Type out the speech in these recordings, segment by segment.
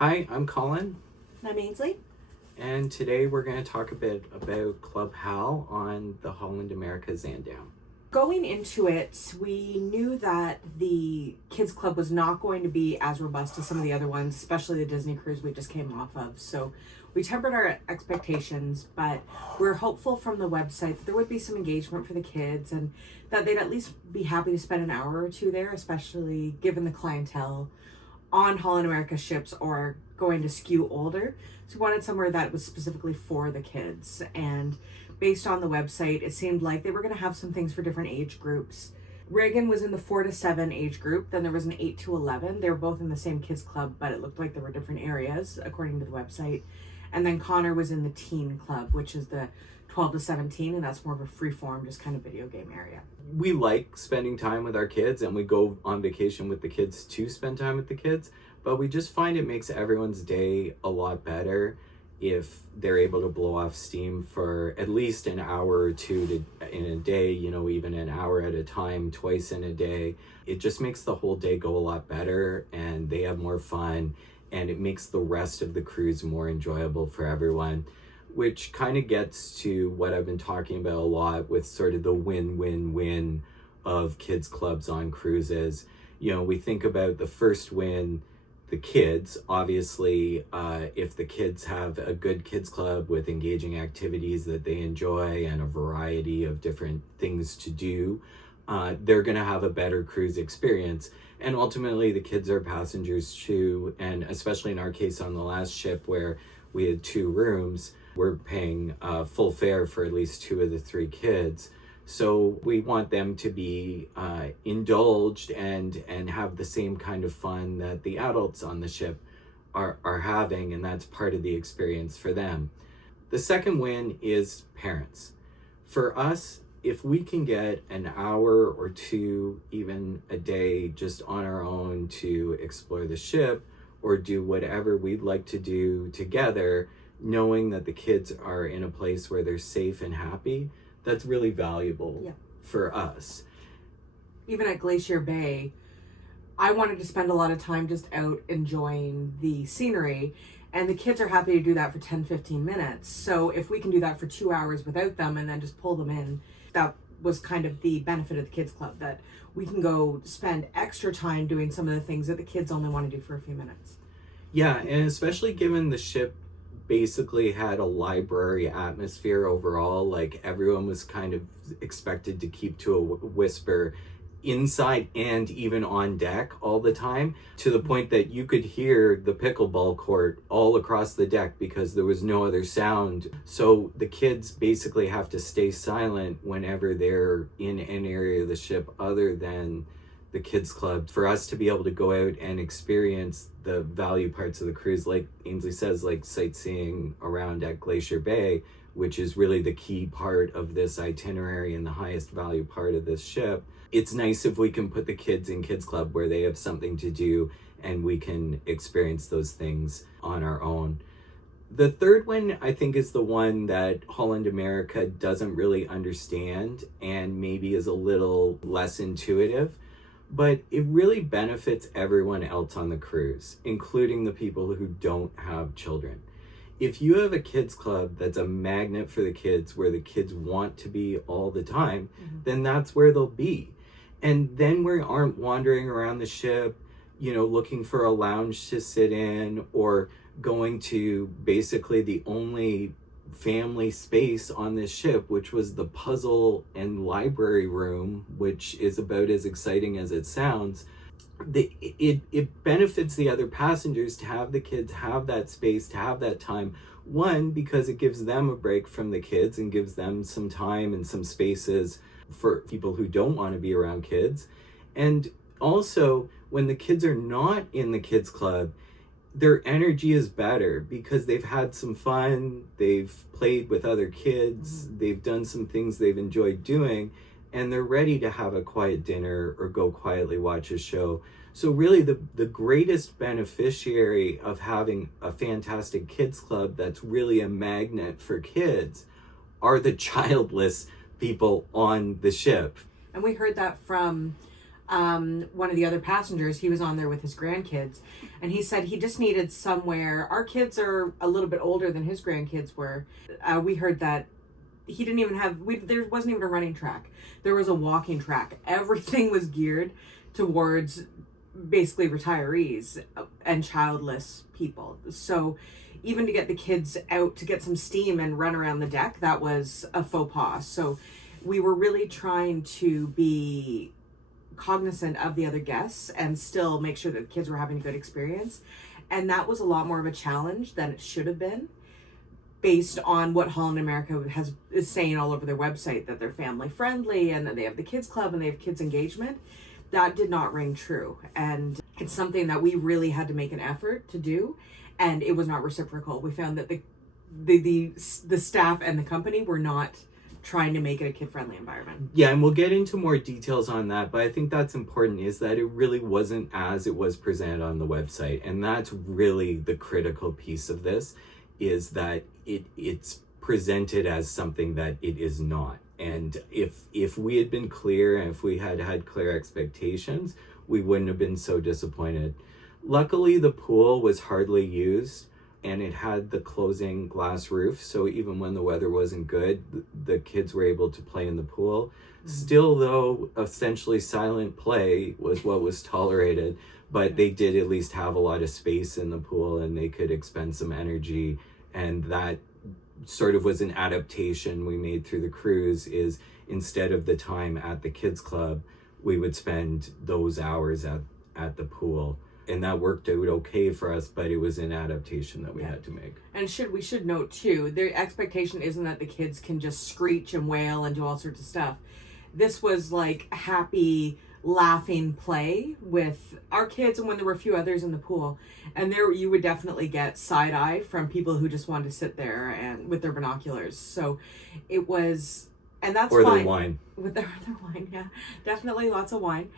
Hi, I'm Colin, I'm Ainsley. and today we're going to talk a bit about Club Hal on the Holland, MS Zaandam. Going into it, we knew that the kids club was not going to be as robust as some of the other ones, especially the Disney cruise we just came off of. So we tempered our expectations, but we're hopeful from the website that there would be some engagement for the kids and that they'd at least be happy to spend an hour or two there, especially given the clientele on Holland America ships or going to skew older. So we wanted somewhere that was specifically for the kids. And based on the website, it seemed like they were going to have some things for different age groups. Reagan was in the 4 to 7 age group. Then there was an 8 to 11. They were both in the same kids club, but it looked like there were different areas according to the website. And then Connor was in the teen club, which is the 12 to 17, and that's more of a free-form, just kind of video game area. We like spending time with our kids, and we go on vacation with the kids to spend time with the kids, but we just find it makes everyone's day a lot better if they're able to blow off steam for at least an hour or two in a day, even an hour at a time, twice in a day. It just makes the whole day go a lot better, and they have more fun, and it makes the rest of the cruise more enjoyable for everyone, which kind of gets to what I've been talking about a lot with sort of the win-win-win of kids clubs on cruises. We think about the first win, the kids. Obviously, if the kids have a good kids club with engaging activities that they enjoy and a variety of different things to do, they're going to have a better cruise experience. And ultimately, the kids are passengers too. And especially in our case on the last ship where we had 2 rooms, we're paying full fare for at least 2 of the 3 kids. So we want them to be indulged and have the same kind of fun that the adults on the ship are having, and that's part of the experience for them. The second win is parents. For us, if we can get an hour or 2, even a day, just on our own to explore the ship or do whatever we'd like to do together, knowing that the kids are in a place where they're safe and happy, that's really valuable for us. Even at Glacier Bay, I wanted to spend a lot of time just out enjoying the scenery, and the kids are happy to do that for 10-15 minutes. So if we can do that for 2 hours without them and then just pull them in, that was kind of the benefit of the kids club, that we can go spend extra time doing some of the things that the kids only want to do for a few minutes. Yeah, and especially given the ship basically had a library atmosphere overall, like everyone was kind of expected to keep to a whisper inside and even on deck all the time, to the point that you could hear the pickleball court all across the deck because there was no other sound. So the kids basically have to stay silent whenever they're in an area of the ship other than the kids club, for us to be able to go out and experience the value parts of the cruise, like Ainsley says, like sightseeing around at Glacier Bay, which is really the key part of this itinerary and the highest value part of this ship. It's nice if we can put the kids in kids club where they have something to do and we can experience those things on our own. The third one, I think, is the one that Holland America doesn't really understand and maybe is a little less intuitive, but it really benefits everyone else on the cruise, including the people who don't have children. If you have a kids club that's a magnet for the kids, where the kids want to be all the time, then that's where they'll be. And then we aren't wandering around the ship, looking for a lounge to sit in, or going to basically the only family space on this ship, which was the puzzle and library room, which is about as exciting as it sounds. It benefits the other passengers to have the kids have that space, to have that time. One, because it gives them a break from the kids and gives them some time and some spaces for people who don't want to be around kids. And also, when the kids are not in the kids club, their energy is better because they've had some fun, they've played with other kids, they've done some things they've enjoyed doing, and they're ready to have a quiet dinner or go quietly watch a show. So really the greatest beneficiary of having a fantastic kids club that's really a magnet for kids are the childless people on the ship. And we heard that from one of the other passengers, he was on there with his grandkids, and he said he just needed somewhere. Our kids are a little bit older than his grandkids were. We heard that he didn't even have, there wasn't even a running track. There was a walking track. Everything was geared towards basically retirees and childless people. So even to get the kids out to get some steam and run around the deck, that was a faux pas. So we were really trying to be cognizant of the other guests and still make sure that the kids were having a good experience. And that was a lot more of a challenge than it should have been, based on what Holland America is saying all over their website, that they're family friendly and that they have the kids club and they have kids engagement. That did not ring true. And it's something that we really had to make an effort to do, and it was not reciprocal. We found that the staff and the company were not trying to make it a kid-friendly environment. Yeah, and we'll get into more details on that, but I think that's important, is that it really wasn't as it was presented on the website. And that's really the critical piece of this, is that it's presented as something that it is not. And if we had been clear, and if we had clear expectations, we wouldn't have been so disappointed. Luckily, the pool was hardly used, and it had the closing glass roof, so even when the weather wasn't good, the kids were able to play in the pool. Still, though, essentially silent play was what was tolerated, but they did at least have a lot of space in the pool, and they could expend some energy. And that sort of was an adaptation we made through the cruise, is instead of the time at the kids club, we would spend those hours at the pool. And that worked out okay for us, but it was an adaptation that we had to make. And we should note too, their expectation isn't that the kids can just screech and wail and do all sorts of stuff. This was like happy, laughing play with our kids, and when there were a few others in the pool. And there you would definitely get side eye from people who just wanted to sit there and with their binoculars. So it was, and that's or fine. Their wine. With their wine, yeah. Definitely lots of wine.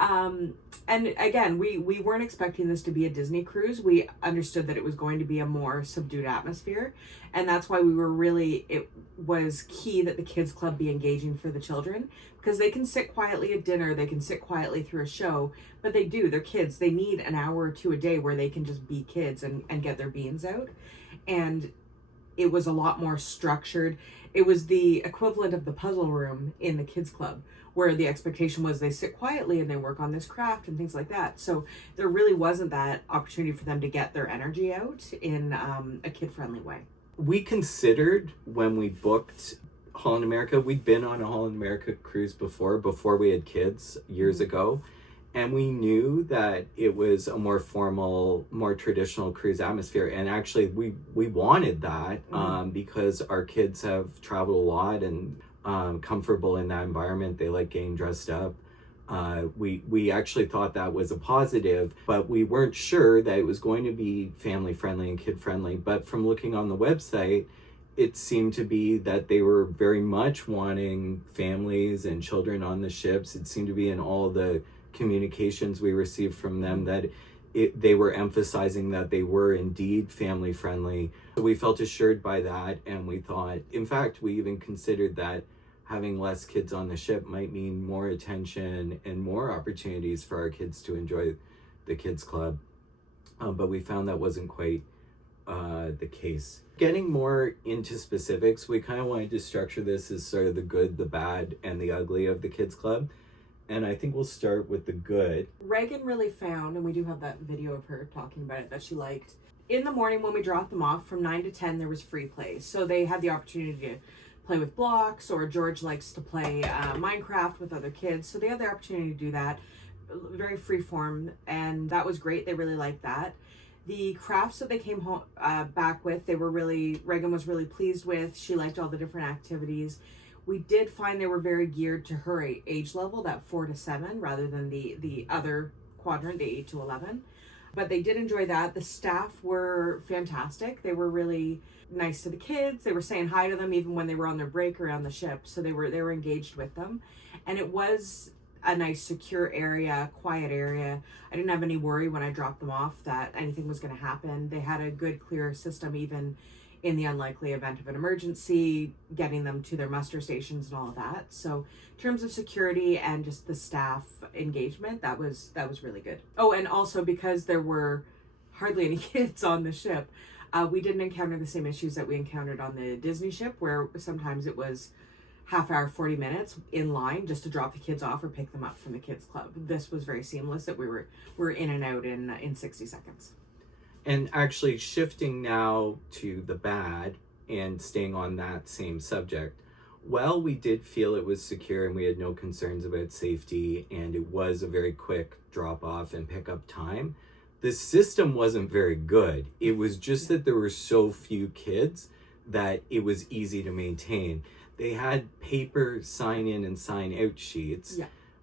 And again, we weren't expecting this to be a Disney cruise. We understood that it was going to be a more subdued atmosphere. And that's why it was key that the kids club be engaging for the children, because they can sit quietly at dinner, they can sit quietly through a show, but they're kids. They need an hour or two a day where they can just be kids and get their beans out. And it was a lot more structured. It was the equivalent of the puzzle room in the kids club, where the expectation was they sit quietly and they work on this craft and things like that. So there really wasn't that opportunity for them to get their energy out in a kid-friendly way. We considered, when we booked Holland America, we'd been on a Holland America cruise before we had kids years ago. And we knew that it was a more formal, more traditional cruise atmosphere. And actually, we wanted that because our kids have traveled a lot and comfortable in that environment. They like getting dressed up. We actually thought that was a positive, but we weren't sure that it was going to be family friendly and kid friendly. But from looking on the website, it seemed to be that they were very much wanting families and children on the ships. It seemed to be in all the communications we received from them that they were emphasizing that they were indeed family friendly. So we felt assured by that, and we thought, in fact, we even considered that having less kids on the ship might mean more attention and more opportunities for our kids to enjoy the kids club. But we found that wasn't quite the case. Getting more into specifics, we kind of wanted to structure this as sort of the good, the bad, and the ugly of the kids club. And I think we'll start with the good. Reagan really found, and we do have that video of her talking about it, that she liked. In the morning when we dropped them off, from 9 to 10, there was free play. So they had the opportunity to play with blocks, or George likes to play Minecraft with other kids. So they had the opportunity to do that. Very free form, and that was great. They really liked that. The crafts that they came home back with, Reagan was really pleased with. She liked all the different activities. We did find they were very geared to her age level, that 4 to 7, rather than the other quadrant, the 8 to 11. But they did enjoy that. The staff were fantastic. They were really nice to the kids. They were saying hi to them even when they were on their break around the ship. So they were engaged with them. And it was a nice, secure area, quiet area. I didn't have any worry when I dropped them off that anything was going to happen. They had a good, clear system even in the unlikely event of an emergency, getting them to their muster stations and all of that. So in terms of security and just the staff engagement, that was really good. Oh, and also because there were hardly any kids on the ship, we didn't encounter the same issues that we encountered on the Disney ship, where sometimes it was half hour, 40 minutes in line just to drop the kids off or pick them up from the kids club. This was very seamless, that we were in and out in 60 seconds. And actually shifting now to the bad and staying on that same subject, while we did feel it was secure and we had no concerns about safety and it was a very quick drop off and pickup time, the system wasn't very good. It was just that there were so few kids that it was easy to maintain. They had paper sign in and sign out sheets,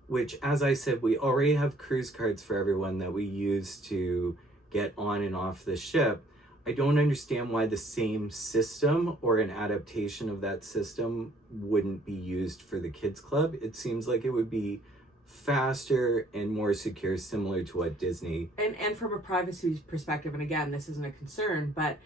which, as I said, we already have cruise cards for everyone that we use to get on and off the ship. I don't understand why the same system or an adaptation of that system wouldn't be used for the kids club. It seems like it would be faster and more secure, similar to what Disney. And from a privacy perspective, and again, this isn't a concern, but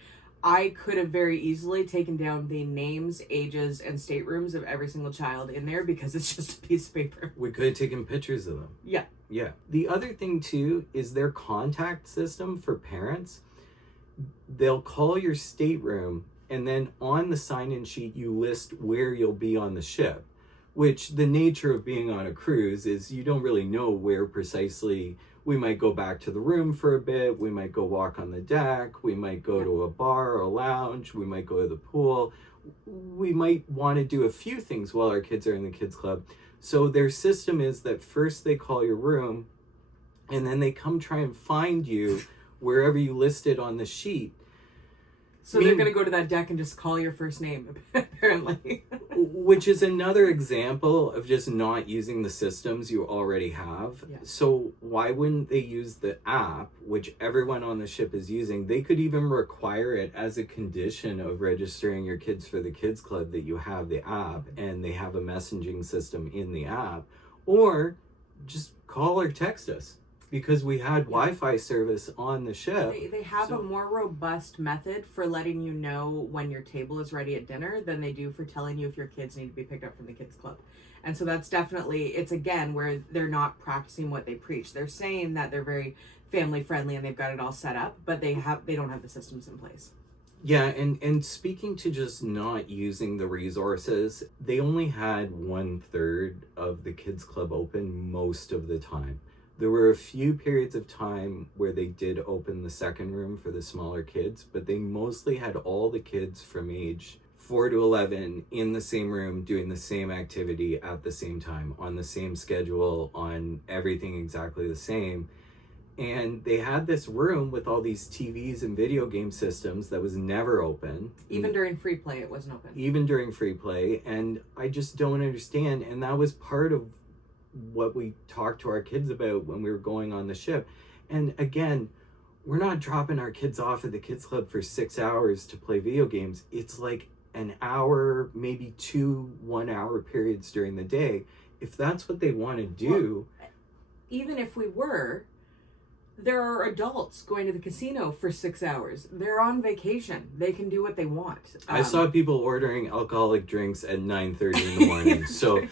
I could have very easily taken down the names, ages, and staterooms of every single child in there because it's just a piece of paper. We could have taken pictures of them. Yeah. Yeah. The other thing too is their contact system for parents. They'll call your stateroom, and then on the sign-in sheet you list where you'll be on the ship, which the nature of being on a cruise is you don't really know where precisely. We might go back to the room for a bit, we might go walk on the deck, we might go to a bar or a lounge, we might go to the pool. We might want to do a few things while our kids are in the kids club. So their system is that first they call your room, and then they come try and find you wherever you listed on the sheet. So they're going to go to that deck and just call your first name, apparently. Which is another example of just not using the systems you already have. Yeah. So why wouldn't they use the app, which everyone on the ship is using? They could even require it as a condition of registering your kids for the kids club that you have the app and they have a messaging system in the app. Or just call or text us, because we had Wi-Fi service on the ship. They have a more robust method for letting you know when your table is ready at dinner than they do for telling you if your kids need to be picked up from the kids club. And so that's definitely, it's again where they're not practicing what they preach. They're saying that they're very family friendly and they've got it all set up, but they don't have the systems in place. Yeah, and speaking to just not using the resources, they only had 1/3 of the kids club open most of the time. There were a few periods of time where they did open the second room for the smaller kids, but they mostly had all the kids from age 4 to 11 in the same room doing the same activity at the same time, on the same schedule, on everything exactly the same. And they had this room with all these TVs and video game systems that was never open. Even during free play, it wasn't open. Even during free play. And I just don't understand. And that was part of what we talked to our kids about when we were going on the ship. And again, we're not dropping our kids off at the kids club for 6 hours to play video games. It's like an hour, maybe 2 1-hour periods during the day. If that's what they want to do. Well, even if we were, there are adults going to the casino for 6 hours. They're on vacation. They can do what they want. I saw people ordering alcoholic drinks at 9:30 in the morning. So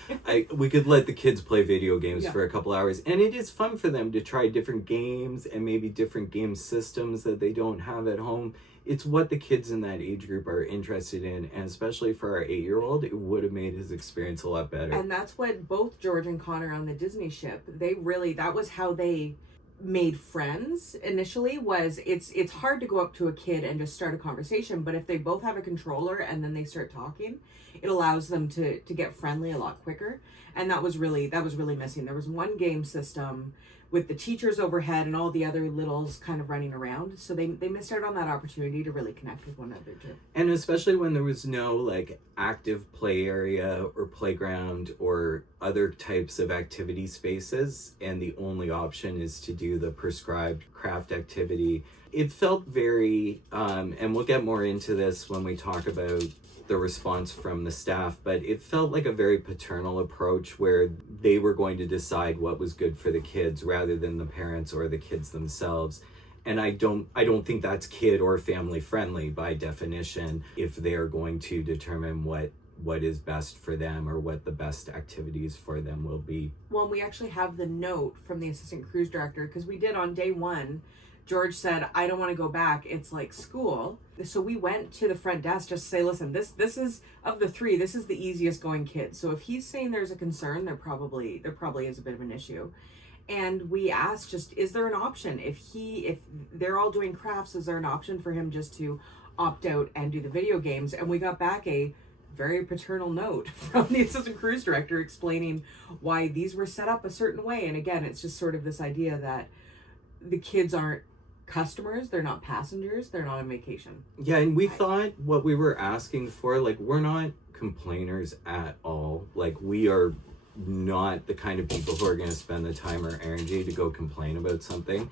we could let the kids play video games for a couple hours. And it is fun for them to try different games and maybe different game systems that they don't have at home. It's what the kids in that age group are interested in. And especially for our 8-year-old, it would have made his experience a lot better. And that's what both George and Connor on the Disney ship, that was how they made friends initially. Was it's hard to go up to a kid and just start a conversation, but if they both have a controller and then they start talking, it allows them to get friendly a lot quicker. And that was really missing. There was one game system with the teachers overhead and all the other littles kind of running around, so they missed out on that opportunity to really connect with one another too. And especially when there was no like active play area or playground or other types of activity spaces, and the only option is to do the prescribed craft activity. It felt very and we'll get more into this when we talk about the response from the staff, but it felt like a very paternal approach where they were going to decide what was good for the kids rather than the parents or the kids themselves. And I don't think that's kid or family friendly by definition if they're going to determine what is best for them or what the best activities for them will be. Well, we actually have the note from the assistant cruise director, because we did on day one. George said, I don't want to go back. It's like school. So we went to the front desk just to say, listen, this is, of the three, this is the easiest going kid. So if he's saying there's a concern, there probably is a bit of an issue. And we asked, just, is there an option? If they're all doing crafts, is there an option for him just to opt out and do the video games? And we got back a very paternal note from the assistant cruise director explaining why these were set up a certain way. And again, it's just sort of this idea that the kids aren't customers, they're not passengers, they're not on vacation. Yeah, and we thought what we were asking for, like, we're not complainers at all. Like, we are not the kind of people who are going to spend the time or energy to go complain about something.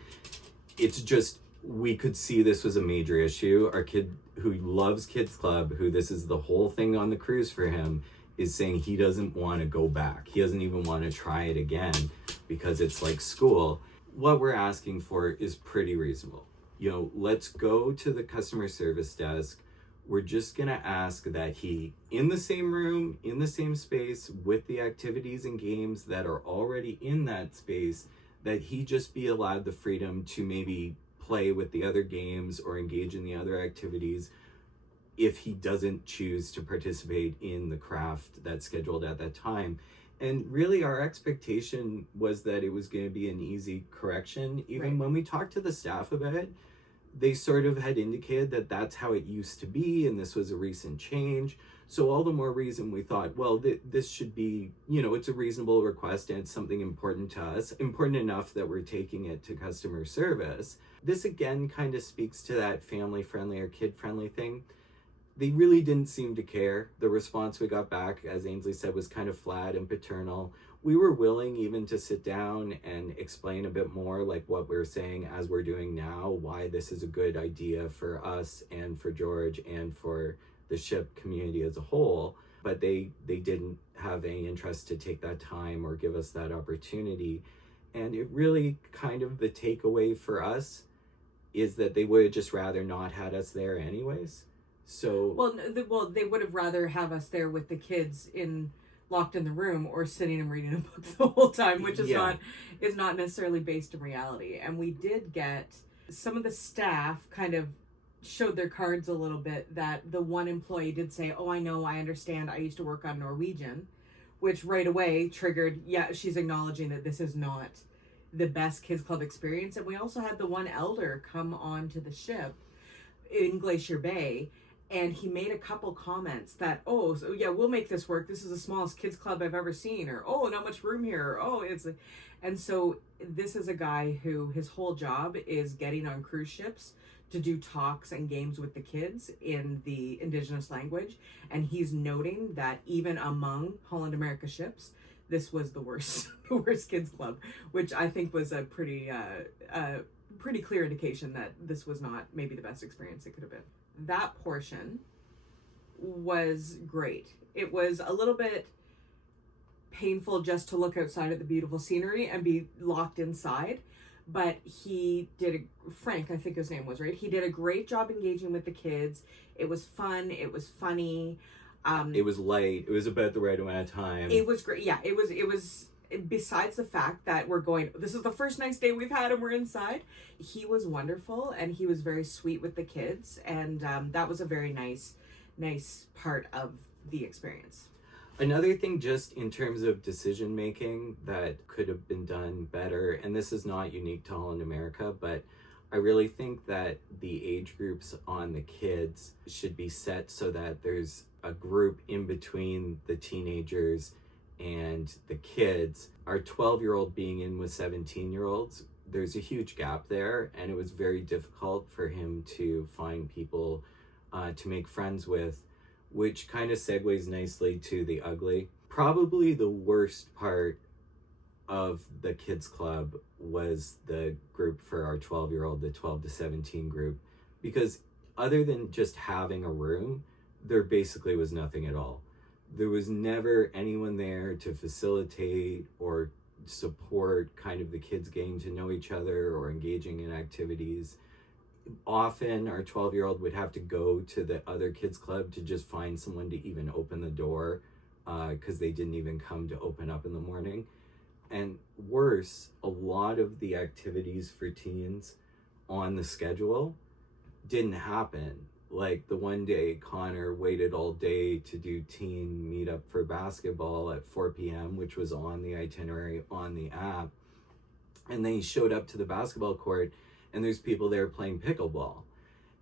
It's just, we could see this was a major issue. Our kid who loves Kids Club, who this is the whole thing on the cruise for him, is saying he doesn't want to go back. He doesn't even want to try it again because it's like school. What we're asking for is pretty reasonable. You know, let's go to the customer service desk. We're just going to ask that he, in the same room, in the same space, with the activities and games that are already in that space, that he just be allowed the freedom to maybe play with the other games or engage in the other activities if he doesn't choose to participate in the craft that's scheduled at that time. And really our expectation was that it was going to be an easy correction. Even when we talked to the staff about it, they sort of had indicated that that's how it used to be and this was a recent change. So all the more reason we thought, well, this should be, you know, it's a reasonable request and it's something important to us, important enough that we're taking it to customer service. This again kind of speaks to that family friendly or kid friendly thing. They really didn't seem to care. The response we got back, as Ainsley said, was kind of flat and paternal. We were willing even to sit down and explain a bit more, like what we're saying as we're doing now, why this is a good idea for us and for George and for the ship community as a whole. But they didn't have any interest to take that time or give us that opportunity. And it really kind of, the takeaway for us is that they would have just rather not had us there anyways. So well, they would have rather have us there with the kids locked in the room or sitting and reading a book the whole time, which is not necessarily based in reality. And we did get some of the staff kind of showed their cards a little bit, that the one employee did say, oh, I know, I understand, I used to work on Norwegian, which right away triggered, yeah, she's acknowledging that this is not the best Kids Club experience. And we also had the one elder come on to the ship in Glacier Bay, and he made a couple comments that, oh, so yeah, we'll make this work. This is the smallest kids club I've ever seen, or, oh, not much room here, or, oh, it's like, and so this is a guy who his whole job is getting on cruise ships to do talks and games with the kids in the indigenous language. And he's noting that even among Holland America ships, this was the worst, the worst kids club, which I think was a pretty clear indication that this was not maybe the best experience it could have been. That portion was great. It was a little bit painful just to look outside at the beautiful scenery and be locked inside. But Frank, I think his name was, right? He did a great job engaging with the kids. It was fun. It was funny. It was light. It was about the right amount of time. It was great. Yeah, it was, besides the fact that this is the first nice day we've had and we're inside, he was wonderful and he was very sweet with the kids. And that was a very nice part of the experience. Another thing, just in terms of decision making that could have been done better, and this is not unique to Holland America, but I really think that the age groups on the kids should be set so that there's a group in between the teenagers and the kids. Our 12-year-old being in with 17-year-olds, there's a huge gap there, and it was very difficult for him to find people to make friends with, which kind of segues nicely to the ugly. Probably the worst part of the kids club was the group for our 12-year-old, the 12 to 17 group, because other than just having a room, there basically was nothing at all. There was never anyone there to facilitate or support kind of the kids getting to know each other or engaging in activities. often our 12-year-old would have to go to the other kids club to just find someone to even open the door, because they didn't even come to open up in the morning. And worse, a lot of the activities for teens on the schedule didn't happen. Like the one day Connor waited all day to do teen meetup for basketball at 4 p.m., which was on the itinerary on the app. And then he showed up to the basketball court and there's people there playing pickleball.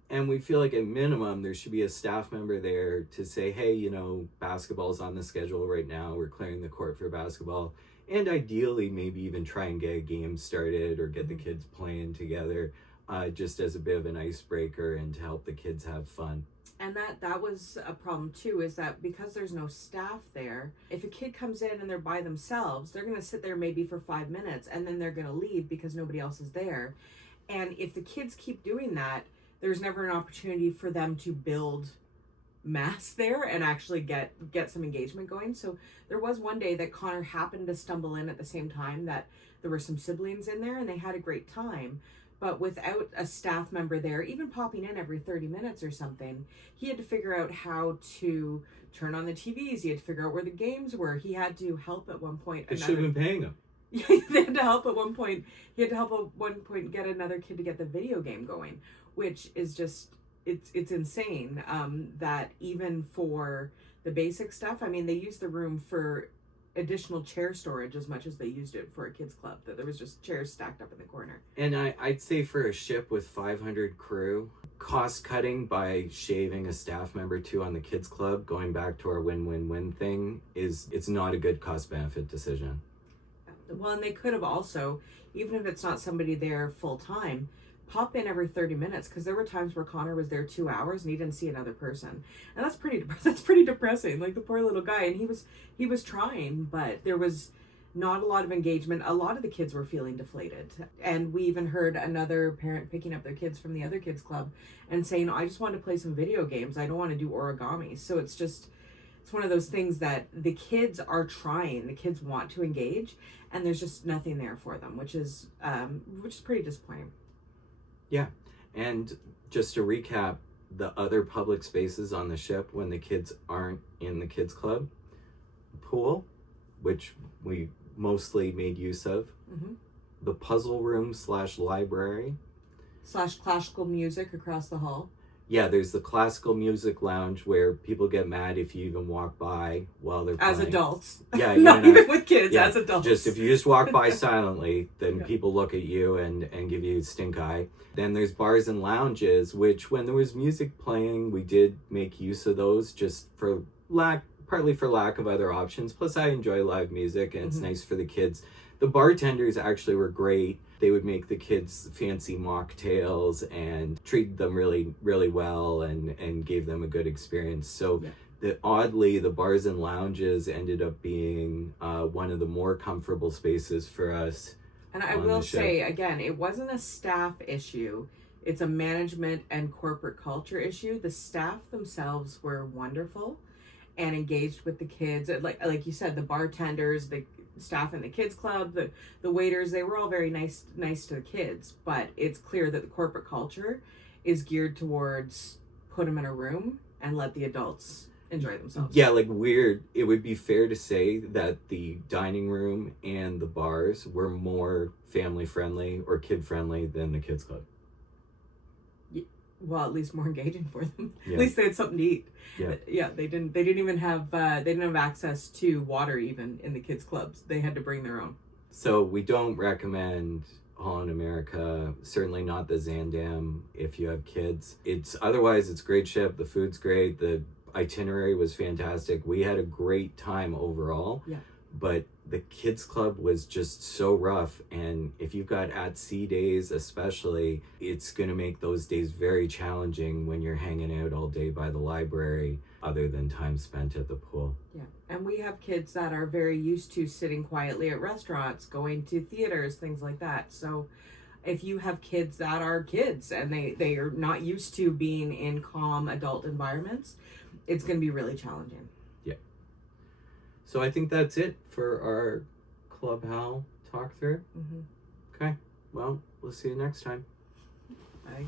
And we feel like at minimum there should be a staff member there to say, hey, you know, basketball's on the schedule right now. We're clearing the court for basketball. And ideally maybe even try and get a game started or get the kids playing together, just as a bit of an icebreaker and to help the kids have fun. And that was a problem too, is that because there's no staff there, if a kid comes in and they're by themselves, they're going to sit there maybe for 5 minutes and then they're going to leave because nobody else is there. And if the kids keep doing that, there's never an opportunity for them to build mass there and actually get some engagement going. So there was one day that Connor happened to stumble in at the same time that there were some siblings in there and they had a great time. But without a staff member there, even popping in every 30 minutes or something, he had to figure out how to turn on the TVs. He had to figure out where the games were. He had to help at one point. They should have been paying him. They had to help at one point. He had to help at one point get another kid to get the video game going, which is just, it's insane that even for the basic stuff, I mean, they used the room for additional chair storage as much as they used it for a kids club, that there was just chairs stacked up in the corner. And I'd say for a ship with 500 crew, cost cutting by shaving a staff member too on the kids club, going back to our win-win-win thing, it's not a good cost benefit decision. Well, and they could have also, even if it's not somebody there full time, pop in every 30 minutes, because there were times where Connor was there 2 hours and he didn't see another person, and that's pretty depressing. Like the poor little guy, and he was trying, but there was not a lot of engagement. A lot of the kids were feeling deflated, and we even heard another parent picking up their kids from the other kids club and saying, I just want to play some video games, I don't want to do origami. So it's one of those things that the kids are trying, the kids want to engage, and there's just nothing there for them, which is pretty disappointing. Yeah, and just to recap, the other public spaces on the ship when the kids aren't in the kids club: pool, which we mostly made use of, the puzzle room / library / classical music across the hall. Yeah, there's the classical music lounge where people get mad if you even walk by while they're playing. As adults. Yeah, not even with kids, yeah, as adults. Just if you just walk by silently, then people look at you and give you stink eye. Then there's bars and lounges, which when there was music playing, we did make use of those just for partly for lack of other options. Plus I enjoy live music and it's nice for the kids. The bartenders actually were great. They would make the kids fancy mocktails and treat them really, really well and gave them a good experience. So oddly, the bars and lounges ended up being one of the more comfortable spaces for us. And I will say, again, it wasn't a staff issue. It's a management and corporate culture issue. The staff themselves were wonderful and engaged with the kids. Like you said, the bartenders, the staff in the kids club, the waiters, they were all very nice to the kids. But it's clear that the corporate culture is geared towards put them in a room and let the adults enjoy themselves. Yeah, it would be fair to say that the dining room and the bars were more family friendly or kid friendly than the kids club. Well, at least more engaging for them. Yeah. At least they had something to eat. Yeah. They didn't even have access to water even in the kids clubs. They had to bring their own. So we don't recommend Holland America, certainly not the Zaandam if you have kids. It's great ship, the food's great, the itinerary was fantastic. We had a great time overall. Yeah. But the kids club was just so rough, and if you've got at sea days especially, it's going to make those days very challenging when you're hanging out all day by the library other than time spent at the pool. Yeah, and we have kids that are very used to sitting quietly at restaurants, going to theaters, things like that. So if you have kids that are kids and they are not used to being in calm adult environments, it's going to be really challenging. So I think that's it for our Club Hal talk through. Okay, well, we'll see you next time. Bye.